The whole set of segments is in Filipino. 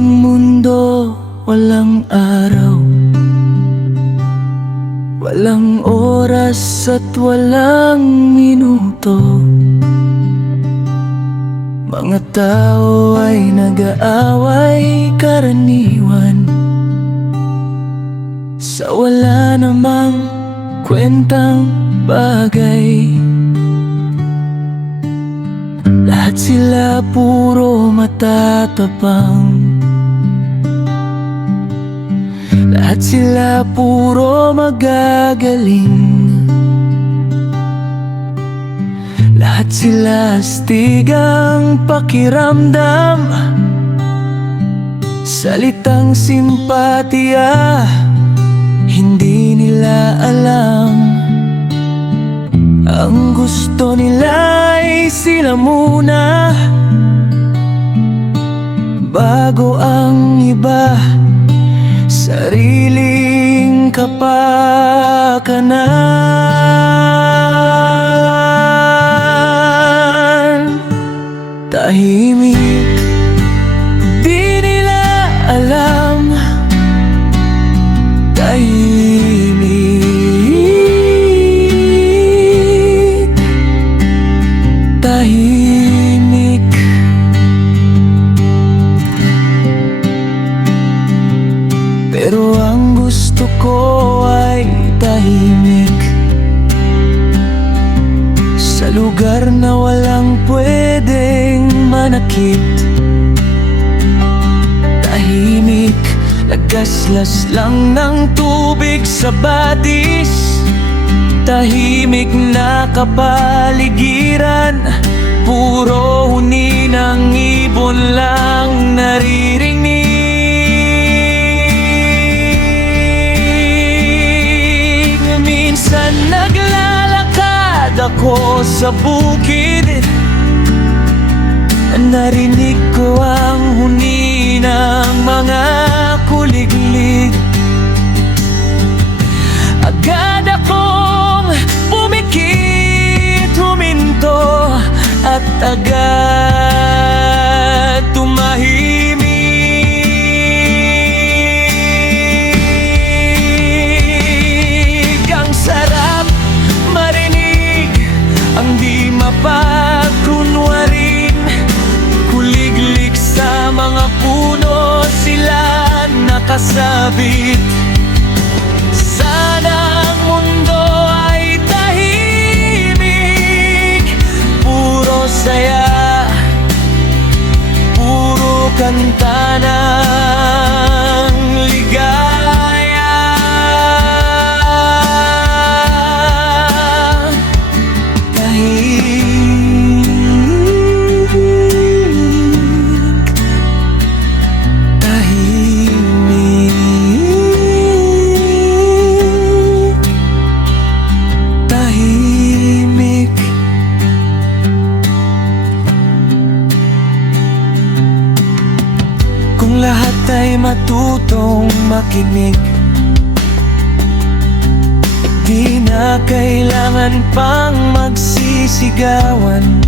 Walang mundo, walang araw, walang oras at walang minuto. Mga tao ay nag-aaway karaniwan sa wala namang kwentang bagay. Lahat sila puro matatapang, lahat sila puro magagaling, lahat sila astigang pakiramdam, salitang simpatiya hindi nila alam. Ang gusto nila ay sila muna, bago ang iba, sariling kapakanan. Tahimik, di nila alam. Tahimik, tahimik. Pero ang gusto ko ay tahimik, sa lugar na walang pwedeng manakit. Tahimik, lagaslas lang ng tubig sa batis. Tahimik na kapaligiran, puro huni ng ibon lang naririnig. Minsan naglalakad ako sa bukid, narinig ko ang huni ng mga kuliglig. Agad akong pumikit, huminto at agad tumahimik. Ang sarap marinig ang di mapagkunwaring kuliglig sa mga puno, sila nakasabit. Sana ang mundo ay tahimik, puro saya, puro kanta ng ligaya. Kung lahat ay matutong makinig, di na kailangan pang magsisigawan.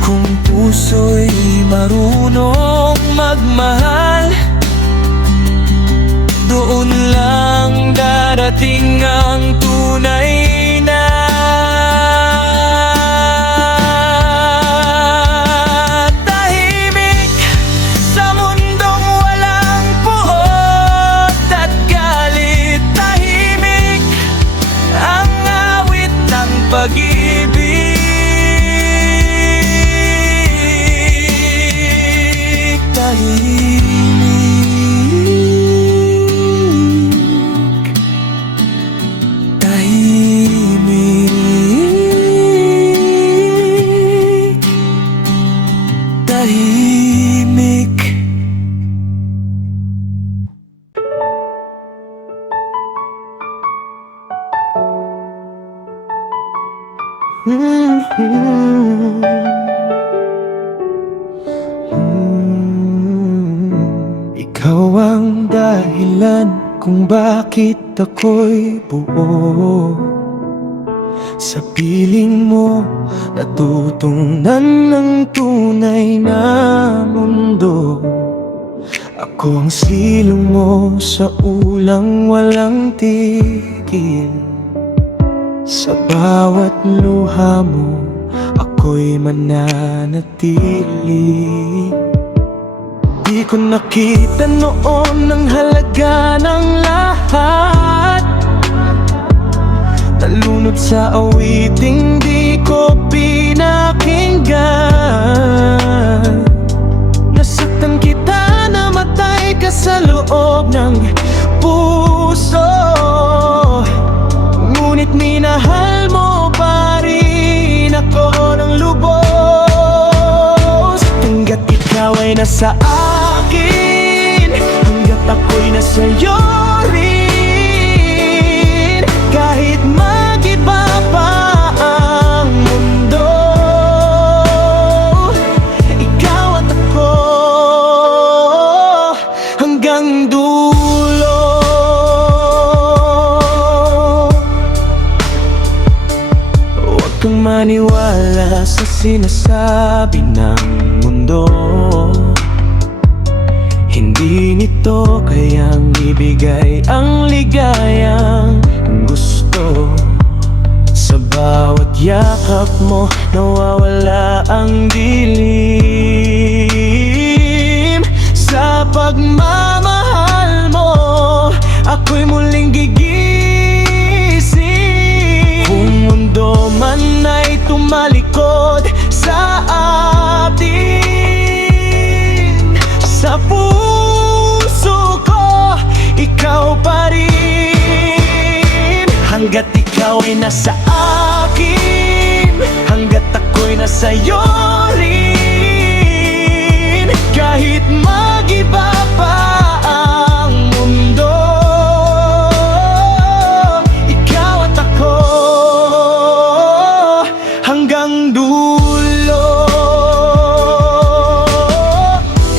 Kung puso'y marunong magmahal, doon lang darating ang tunay na pag-ibig. Tahimik, tahimik, tahimik. Ikaw ang dahilan kung bakit ako'y buo. Sa piling mo natutunan ng tunay na mundo. Ako ang silong mo sa ulang walang tigil. Sa bawat luha mo, ako'y mananatili. Di ko nakita noon ang halaga ng lahat. Nalunod sa awiting di ko pinakinggan. Nasaktan kita, namatay ka sa loob ng puso. Ngunit minahal mo pa rin ako ng lubos. Hanggat ikaw ay nasa akin, hanggat ako'y nasa'yo rin. Kahit mag-iba pa ang mundo, ikaw at ako hanggang dulo. Huwag kang maniwala sa sinasabi ng mundo. Hindi nito kayang ibigay ang ligayang gusto. Sa bawat yakap mo, nawawala ang dilim. Sa pagmamahal mo, ako'y muling gigising. Kung mundo man ay tumalikod sa atin, sa puso ko, ikaw pa rin. Hanggat ikaw ay nasa akin, hanggat ako'y nasa'yo rin. Kahit mag-iba pa ang mundo, ikaw at ako hanggang dulo.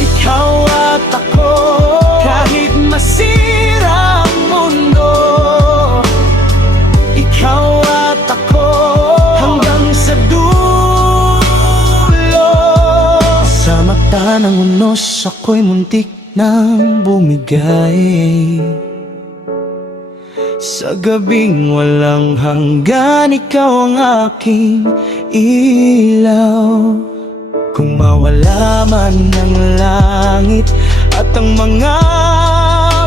Ikaw at ako, kahit masira ang mundo, ikaw at ako hanggang sa dulo. Sa mata ng unos, ako'y muntik nang bumigay. Sa gabing walang hanggan, ikaw ang aking ilaw. Kung mawala man ang langit at ang mga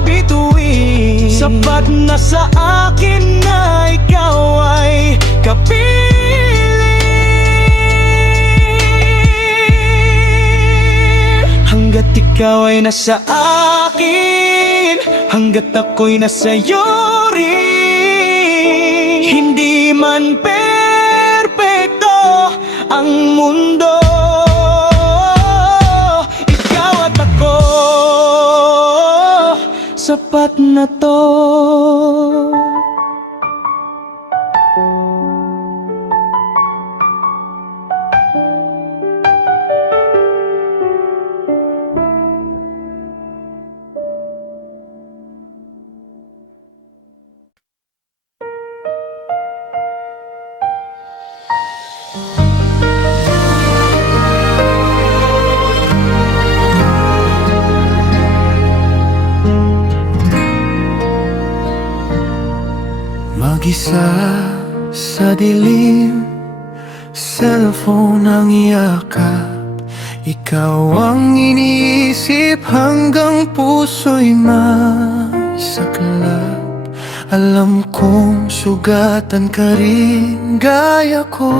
bituin, sapat na sa akin na ikaw ay kapiling. Hanggat ikaw ay nasa akin, hanggat ako'y nasa'yo rin. Hindi man perpekto ang mundo, ikaw at ako, sapat na to. Mag-isa sa dilim, cellphone ang yakap. Ikaw ang iniisip hanggang puso'y masaklap. Alam kong sugatan ka rin gaya ko,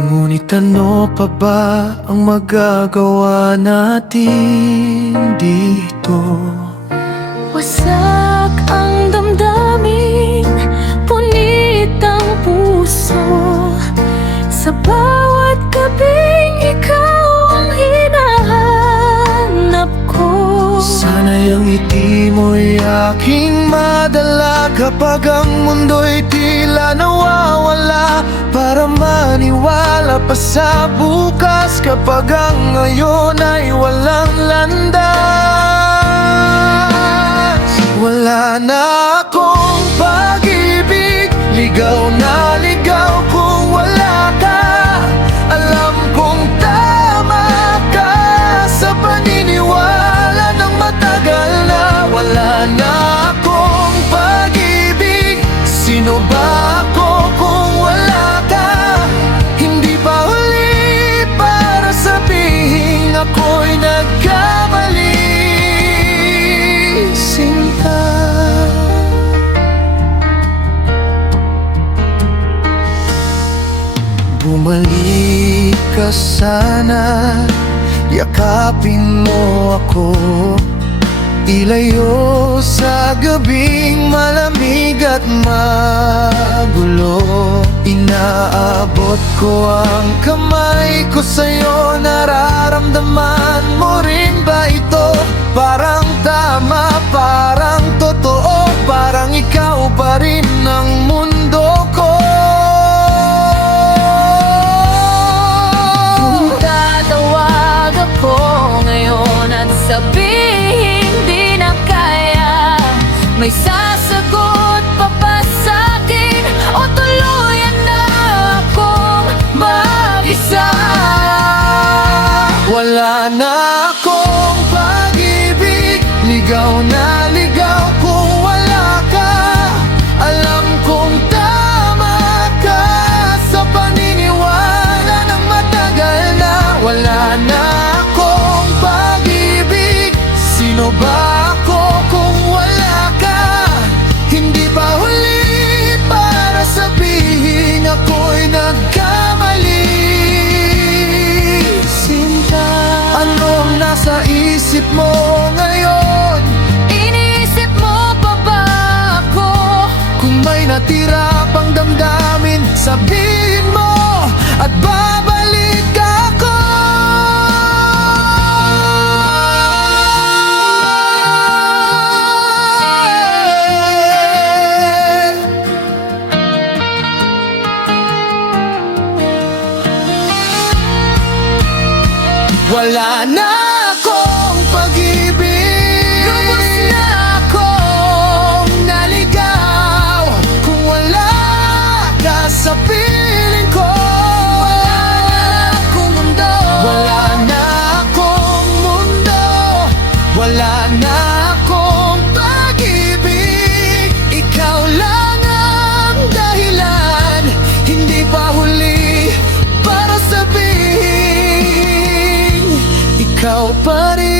ngunit ano pa ba ang magagawa natin dito? Wasak ang damdamin, punit ang puso. Sa bawat gabing ikaw ang hinahanap ko. Sana'y ang ngiti mo'y aking madala kapag ang mundo'y tila nawawala, para maniwala pa sa bukas kapag ang ngayon ay walang landas. Wala na akong pag-ibig, ligaw na ligaw kung wala ka. Alam kong tama ka sa paningin ka sana, yakapin mo ako. Ilayo sa gabing malamig at magulo. Inaabot ko ang kamay ko sa'yo, nararamdaman mo rin ba ito? Parang tama, parang totoo, parang ikaw pa rin ang mundo ko. Kung tatawag ako ngayon at sabihin di na kaya, may sasagot pa ba sa'kin o tuluyan na akong mag-isa? Wala na akong pag-ibig, ligaw na ligaw kung wala ka. Alam kong tama ka sa paniniwala ng matagal na. Wala na akong pag-ibig, sino ba ako kung wala ka? Hindi pa huli para sabihin ako'y nagkamali. Sinta, anong nasa isip mo ngayon? Iniisip mo pa ba ako? Kung may natira pang damdamin, sabihin mo at babalik ako. Wala na akong pag-ibig, Lubos na akong naligaw kung wala ka sa piling ko. wala na akong mundo. Wala na akong mundo, wala na akong pag-ibig. Ikaw lang ang dahilan, hindi pa huli para sabihin ikaw pa rin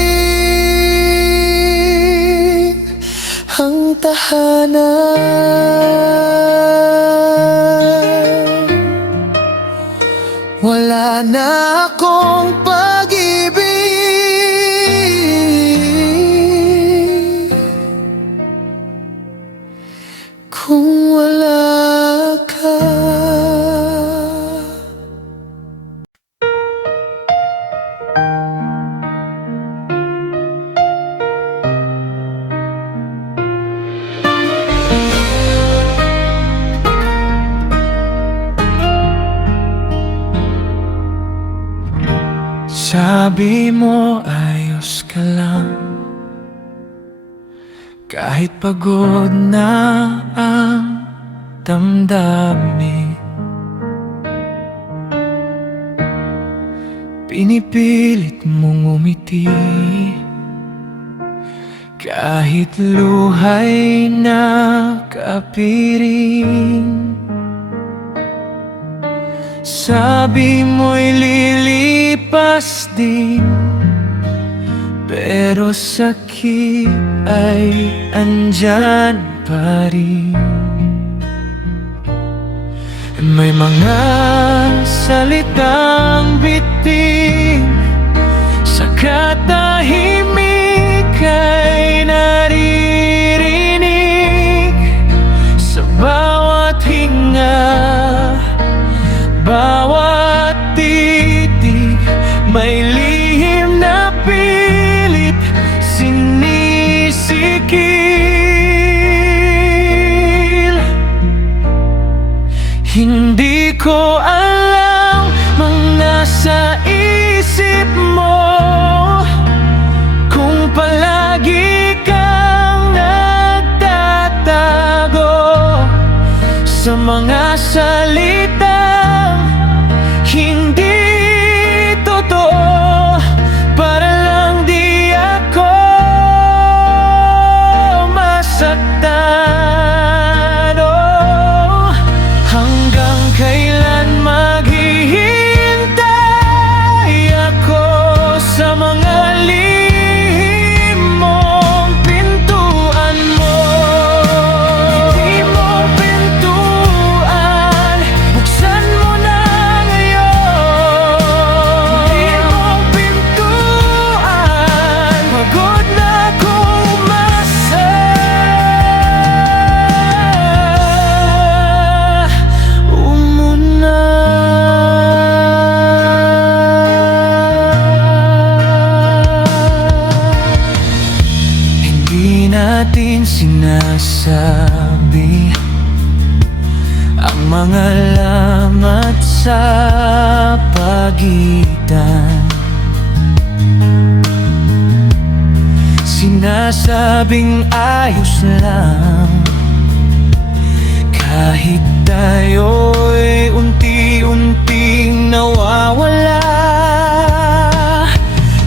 ang tahanan. Wala na akong pag-ibig kung wala ka. Sabi mo ayos ka lang, kahit pagod na ang damdamin. Pinipilit mong umiti, kahit luha'y nakapiring. Sabi mo'y lilipas din, pero sakit ay andyan pa rin. May mga salitang bitin sa katahimik ay naririnig. Sa bawat hinga, bawat titig, may lihim na pilit sinisikil. Hindi ko alam ang nasa isip mo, kung palagi kang nagtatago sa mga salitang hindi totoo, para lang di ako masaktan. Oh, hanggang kailan maghihintay ako sa mga lihim mong pintuan mo. Hindi mo pintuan, buksan sinasabi ang mga lamat sa pagitan. Sinasabing ayos lang kahit tayo'y unti-unting nawawala.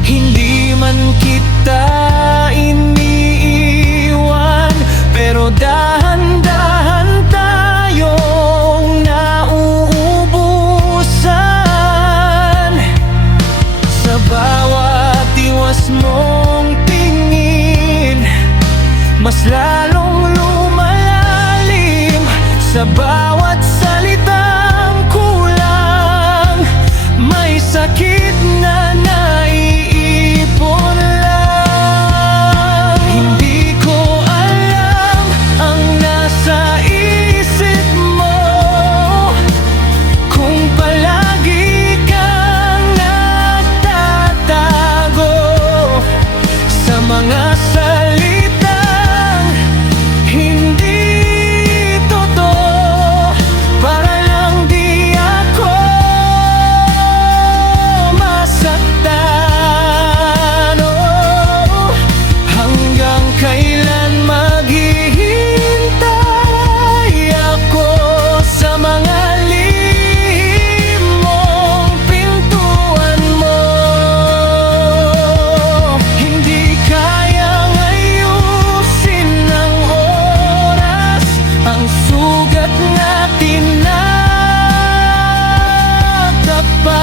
Hindi man kita iniiwan, pero dahan-dahan tayong nauubusan. Sa bawat iwas mong tingin, mas lalong lumalalim. Sa bawat salitang kulang, may sakit na naiipon lang. Hindi ko alam ang nasa isip mo, kung palagi kang nagtatago sa mga salitang hindi totoo, para lang di ako masaktan. Oh, hanggang kailan maghihintay ako sa mga lihim mong pintuan mo? Hindi kayang ayusin ng oras ang sugat natin na takpan.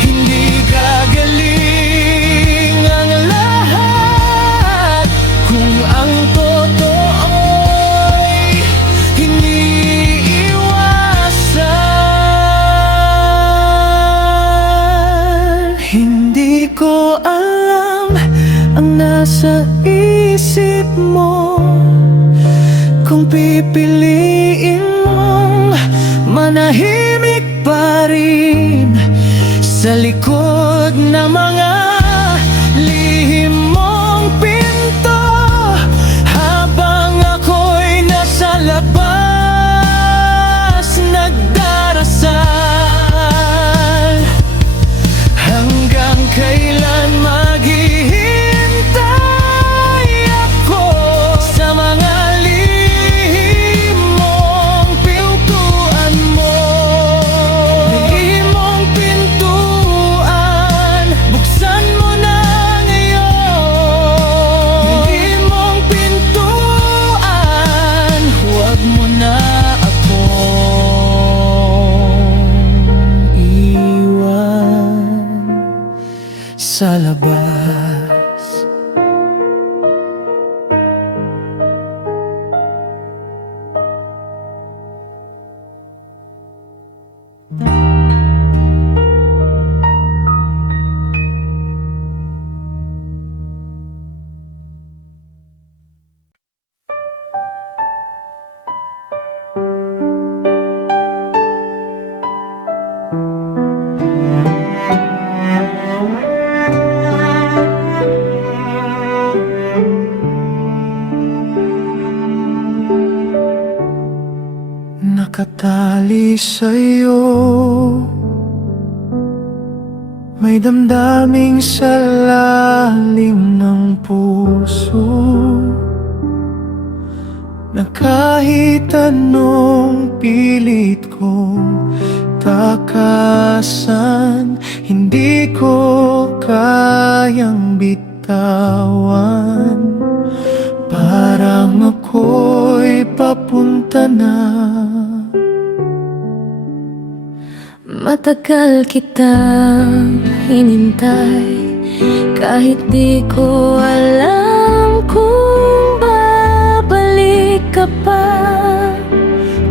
Hindi gagaling ang lahat kung ang totoo'y iniiwasan. Hindi ko alam ang nasa isip mo, kung pipiliin mong manahimik pa rin sa likod ng mga lihim mong pinto, habang ako'y nasa labas nagdarasal. Hanggang kailan maghihintay ako sa mga lihim mong pintuan mo? Lihim mong pintuan, buksan mo na ngayon. Lihim mong pintuan, huwag mo na akong iwan sa labas. Nakatali sa'yo, may damdaming sa lalim ng puso, na kahit anong pilit kong takasan, hindi ko kayang bitawan. Parang ako'y papunta na. Matagal kitang hinintay, kahit di ko alam kung babalik ka pa.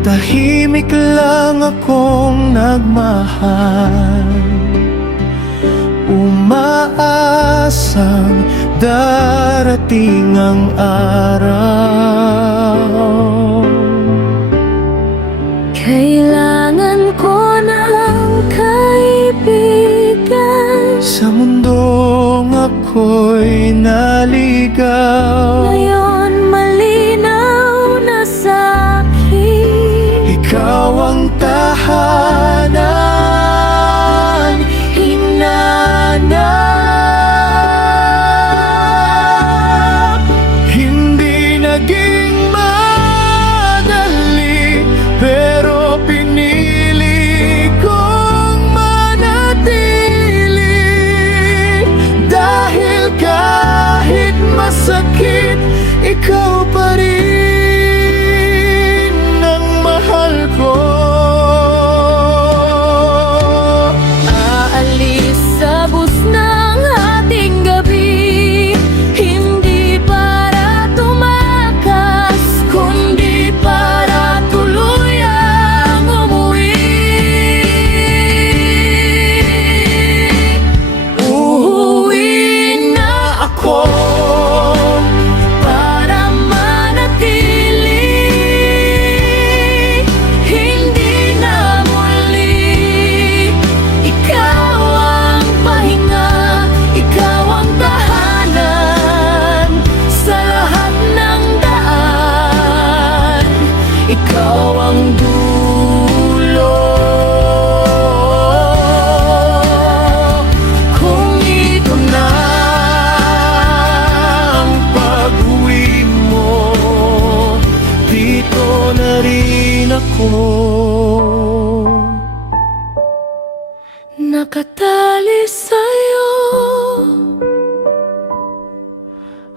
Tahimik lang akong nagmahal, umaasang darating ang araw. Kailangan ko ng kaibigan Sa mundong ako'y naligaw. ikaw. Ngayon malinaw na sa'kin, Ikaw ang tahanan, hinanap. Hindi naging madali, pero pinili kong manatili. Dahil kahit masakit, ikaw pa rin ang mahal ko. aalis sa bus ng ating gabi, hindi para tumakas, kundi para tuluyang umuwi. Uuwi na ako para manatili, hindi na muli. Ikaw ang pahinga, ikaw ang tahanan sa lahat ng daan. Ikaw ang dulo Kung ito na ang pag-uwi mo, dito na rin ako. nakatali sa'yo,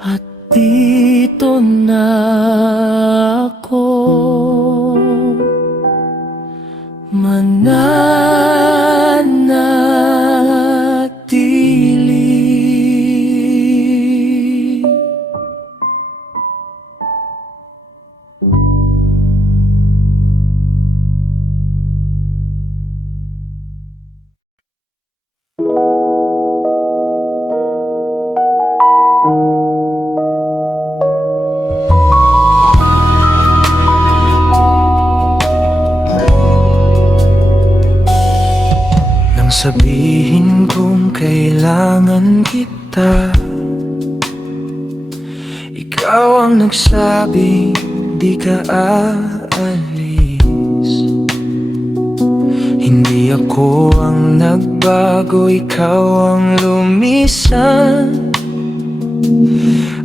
At dito na ako mananatili. Nang sabihin kong kailangan kita, ikaw ang nagsabi di ka aalis. Hindi ako ang nagbago, ikaw ang lumisan.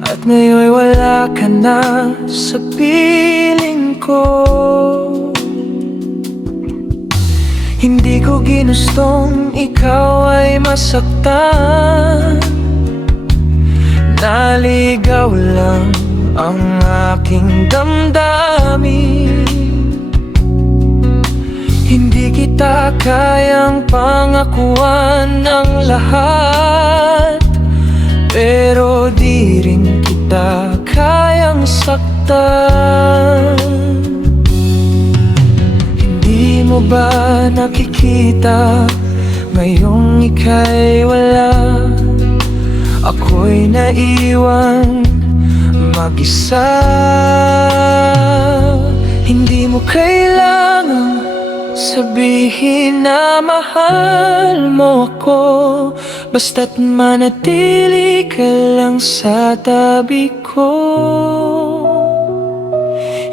At ngayon'y wala ka na sa piling ko. Hindi ko ginustong ikaw ay masaktan. Naligaw lang ang aking damdamin. Hindi kita kayang pangakuan ng lahat, pero di rin kita kayang saktan. Hindi mo ba nakikita, ngayong ika'y wala, ako'y naiwan mag-isa. Hindi mo kailangang sabihin na mahal mo ako, basta't manatili ka lang sa tabi ko.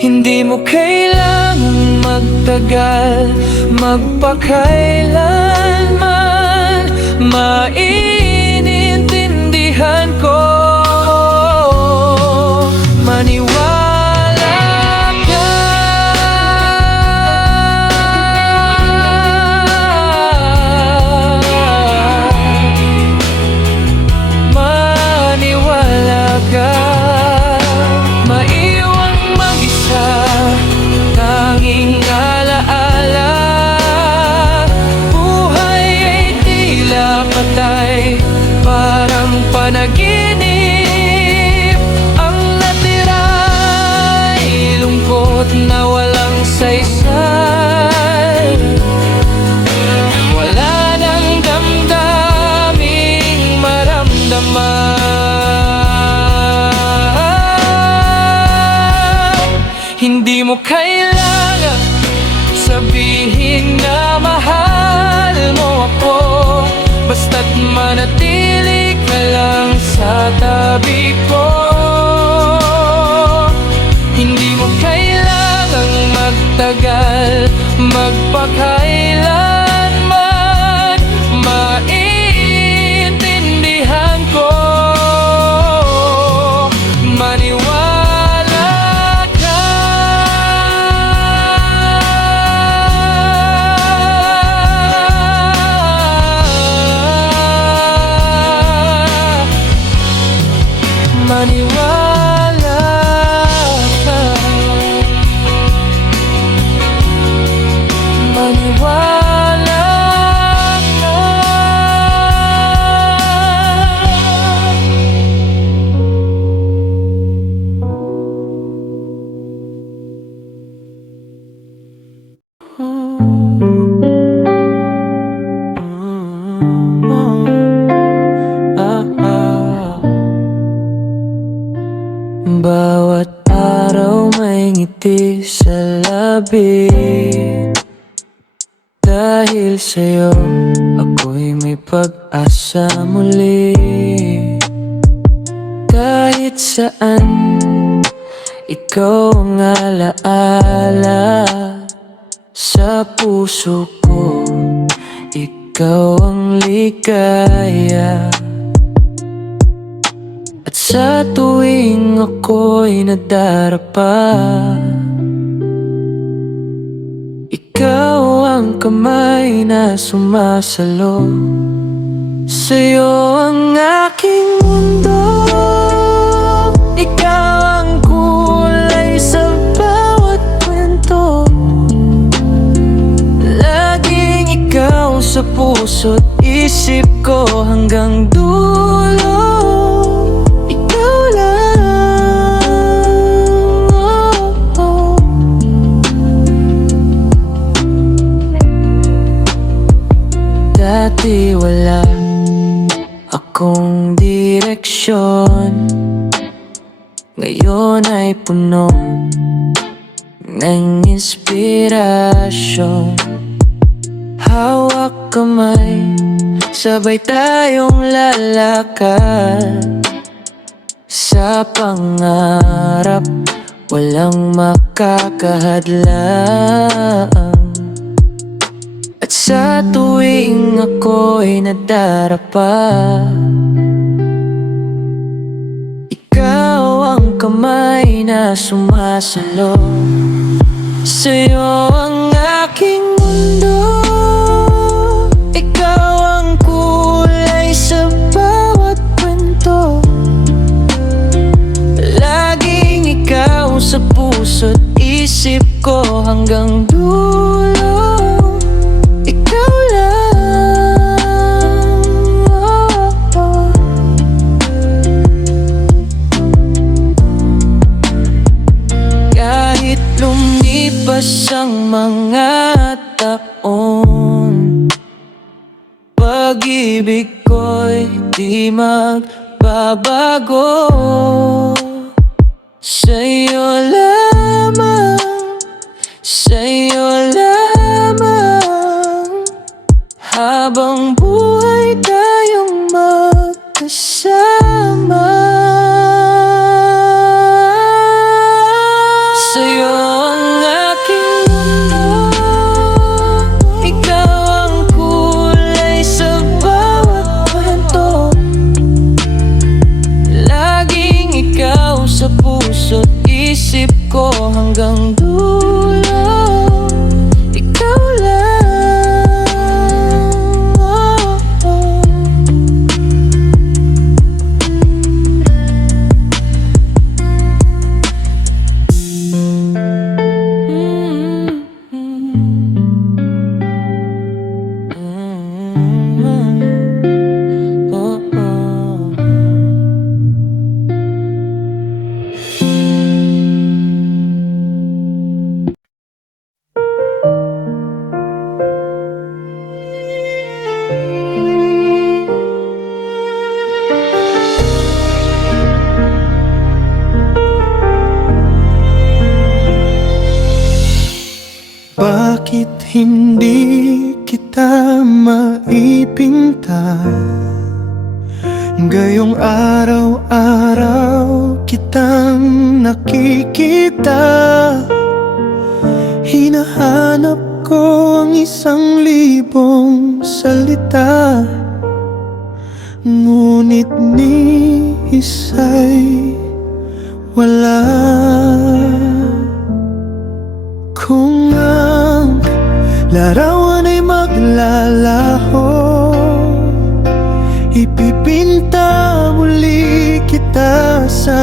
Hindi mo kailangang magtagal, magpakailanman, maiintindihan ko. Maniwala ka. Maniwala ka. Maiwang mag-isa, tanging alaala. Buhay ay tila patay, parang panaginip. Ang natiray lungkot na walang saysay. Wala nang damdaming maramdaman. Hindi mo kailangan sabihin na mahal mo ako, basta't manatili ka lang sa tabi ko. Hindi mo kailangang magtagal, magpakailanman maiintindihan ko. Maniwala ka. Maniwala ka. Maniwala ka. Bawat araw may ngiti sa labi. Dahil sa'yo, ako'y may pag-asa muli. Kahit saan, ikaw ang alaala. Sa puso ko, ikaw ang ligaya. At sa tuwing ako'y nadarapa, ikaw ang kamay na sumasalo. Sa'yo ang aking mundo. Ikaw ang kulay sa bawat kwento. Laging ikaw sa puso't isip ko hanggang dulo. Ikaw lang, oh, oh. Dati wala akong direksyon, ngayon ay puno ng inspirasyon. Hawak kamay, sabay tayong lalakad. Sa pangarap, walang makakahadlang. At sa tuwing ako'y nadarapa, ikaw ang kamay na sumasalo. Sa'yo ang aking mundo. Ikaw ang kulay sa bawat kwento. Laging ikaw sa puso't isip ko hanggang dulo. Ikaw lang, oh, oh. Kahit lumipas ang mga taon, pag-ibig ko'y di magbabago. Sa'yo lamang, sa'yo lamang, habang buhay tayong magkasama. Sa'yo ang aking mundo. Ikaw ang kulay sa bawat kwento. Laging ikaw sa puso't isip ko hanggang dulo. Ikaw lang, oh, oh. Oh, oh. Bakit hindi kita maipinta Gayong araw-araw kitang nakikita, hinahanap ko ang 1,000 salita, ngunit ni isa'y wala. Kung ang larawan ay maglalaho, ipipinta muli kita sa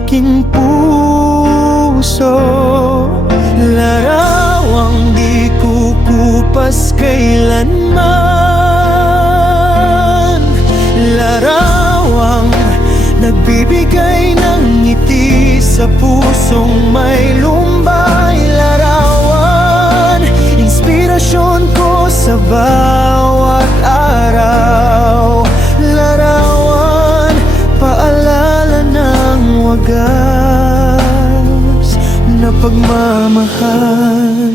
aking puso. Larawang di kukupas kailanman, larawang nagbibigay ng ngiti sa pusong may lumbay. Larawan, inspirasyon ko sa bawat araw. Larawan, paalala ng wagas na pagmamahal.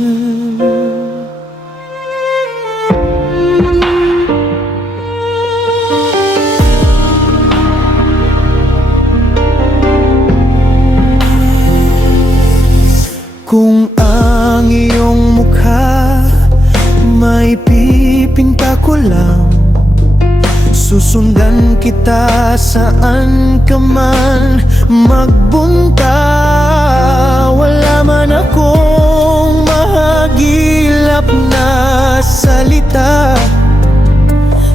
Kung ang iyong mukha may pipinta ko lang, susundan kita saan ka man magbunta. Wala man akong mahagilap na salita,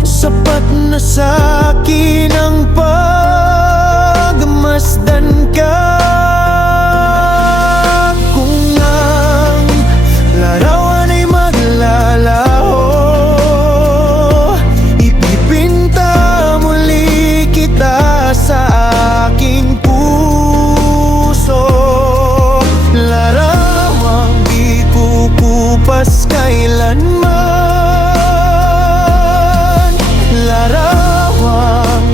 sapat na sa'kin ang pagmasdan ka. Kung ang larawan ay maglalaho, ipipinta muli kita sa aking puso. Larawang di kukupas kailanman, larawang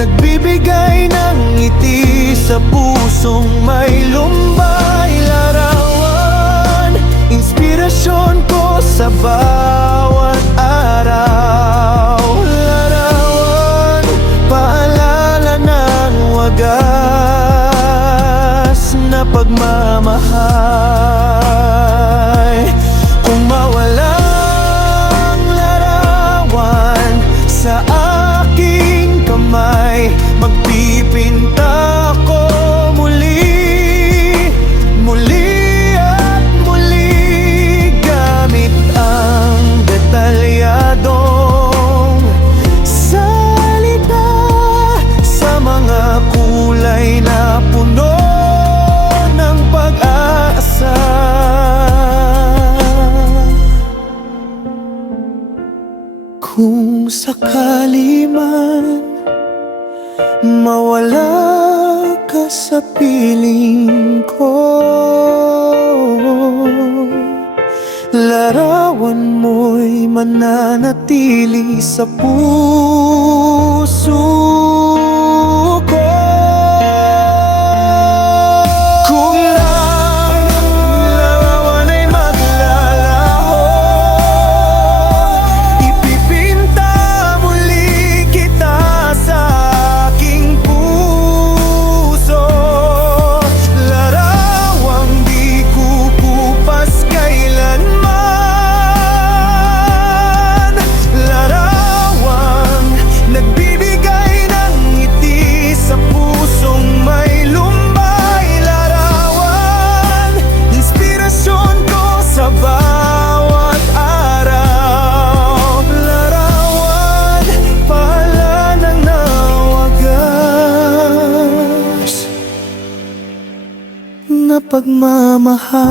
nagbibigay ng ngiti sa pusong may lumbay. Larawan, inspirasyon ko sa bawat araw. Larawan, paalala ng wagas na pagmamahal. Kung mawalang larawan sa aking kamay, magpipinta ko muli, muli at muli, gamit ang detalyadong salita sa mga kulay na puno ng pag-asa. Kung sakali man mawala ka sa piling ko, larawan mo'y mananatili sa puso ko. Kung ang larawan ay maglalaho, ipipinta muli kita sa aking puso. Larawang di kukupas kailanman, larawang nagbibigay ng ngiti sa pusong may lumbay. Larawan, inspirasyon ko sa bawat araw. Larawan, paalala ng wagas na pagmamahal.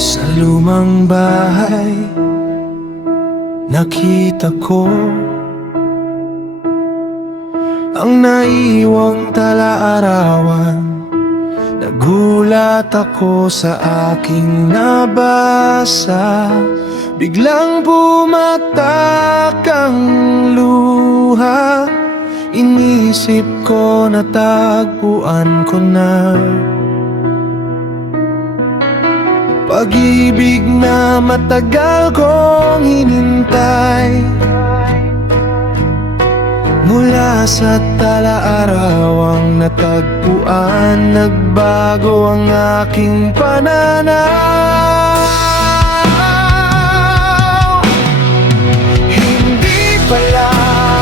Sa lumang bahay, nakita ko ang naiwang tala-arawan na Nagulat ako sa aking nabasa, biglang bumatak ang luha. Inisip ko natagpuan ko na pag-ibig na matagal kong hinintay. Mula sa tala-arawang natagpuan, nagbago ang aking pananaw. Hindi pala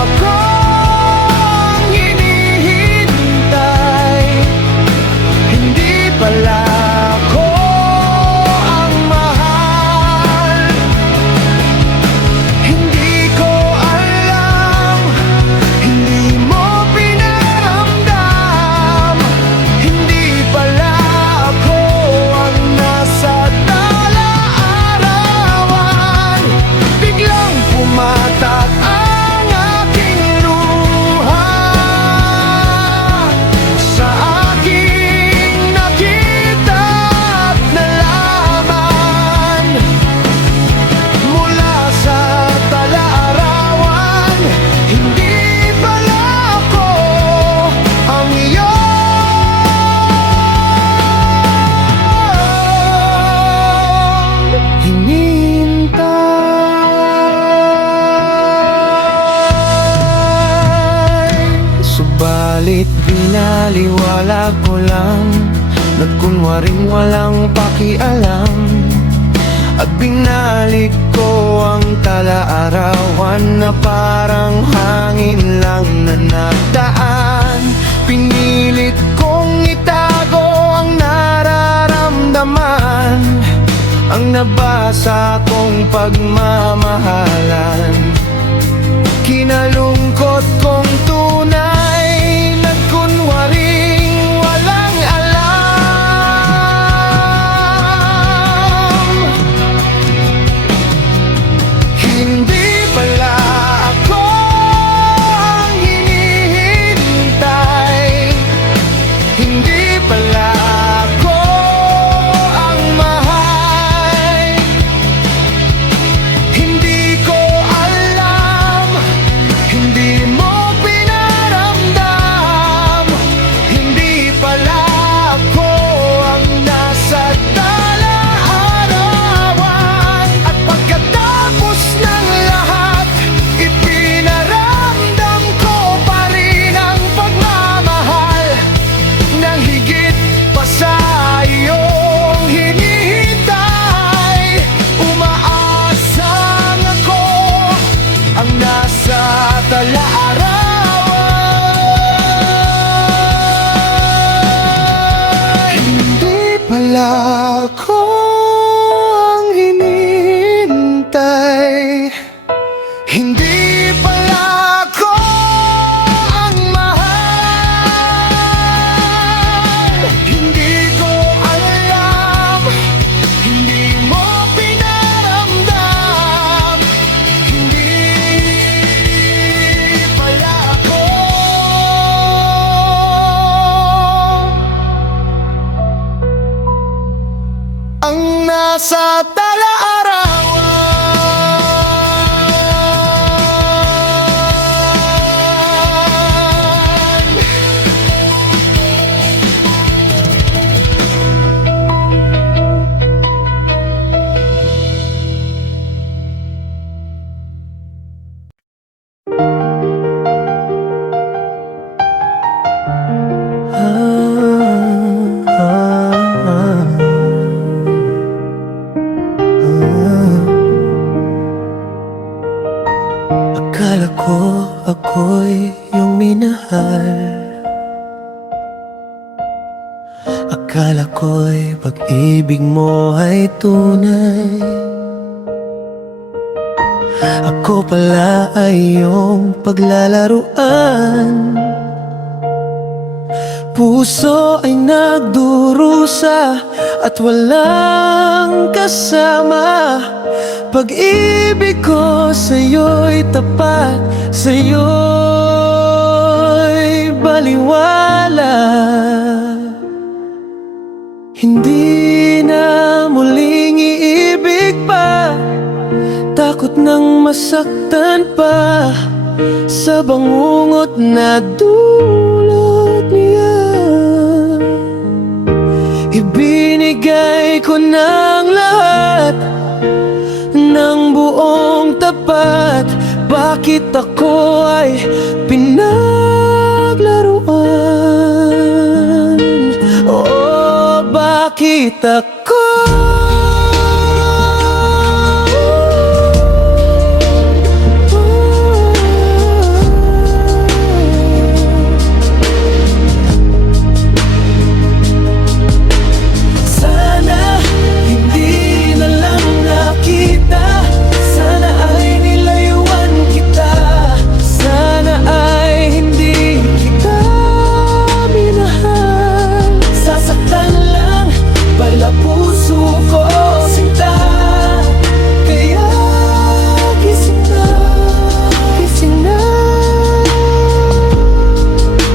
ako ang hinihintay, hindi pala ako ang mahal. Hindi ko alam, hindi mo pinaramdam, hindi pala ako ang nasa tala-arawan. Biglang pumatak ang aking luha sa aking nakita at nalaman. Mula sa tala-arawan, hindi pala ako ang iyong hinihintay. Subalit binaliwala ko lang, nagkunwaring walang pakialam, at binalik ko ang tala-arawan na parang hangin lang na nagdaan. Pinilit kong itago ang nararamdaman, ang nabasa kong pagmamahalan. Kinalungkot kong tunay, nagkunwaring walang alam. Hindi pala ako ang hinihintay, hindi pala ako ang mahal. Hindi ko alam, hindi mo pinaramdam, hindi pala ako ang nasa tala-arawan. At pagkatapos ng lahat, ipinaramdam ko pa rin ang pagmamahal, nang higit pa sa iyong hinihintay. Umaasang ako ang nasa tala-arawan. Hindi pala ako ang hinihintay, hindi pala ako ang mahal. Hindi ko alam, hindi mo pinaramdam, hindi pala ako ang nasa tala-arawan. Akala ko ako'y iyong minahal, akala ko'y pag-ibig mo ay tunay. Ako pala ay iyong paglalaruan, puso ay nagdurusa at walang kasama. Pag-ibig ko sa'yo'y tapat, sa'yo'y baliwala. nang masaktan pa sa bangungot na dulot niya. Ibinigay ko ng lahat ng buong tapat. Bakit ako ay pinaglaruan? Oh, bakit ako? Sana hindi na lang nakita. Sana ay nilayuan kita. Sana ay hindi kita minahal. Sasaktan lang pala puso ko, sinta. Kaya gising na, gising na.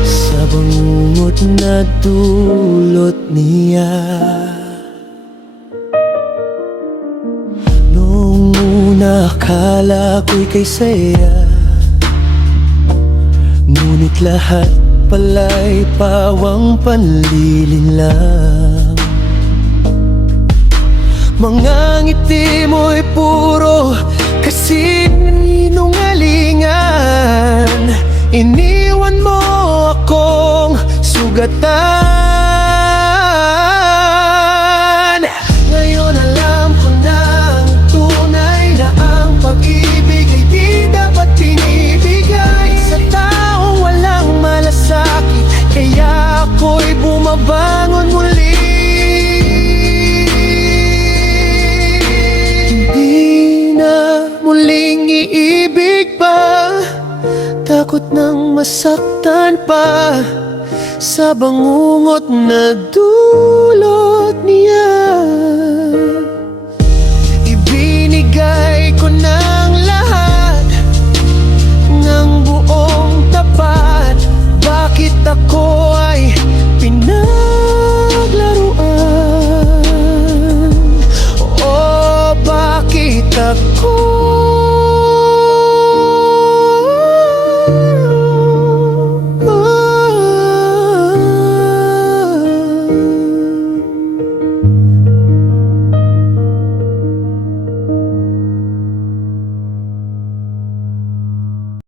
Sa bangungot na dulot niya. Noong una akala ko'y kay saya, ngunit lahat pala'y pawang panlilin lang. Mga ngiti mo'y puro kasinungalingan. Iniwan mo akong sugatan. Ngayon alam ko na ang tunay na ang pag-ibig ay di dapat binibigay sa taong walang malasakit. Kaya ako'y bumabangon muli. Hindi na muling iibig pa, takot nang masaktan pa sa bangungot na dulot niya.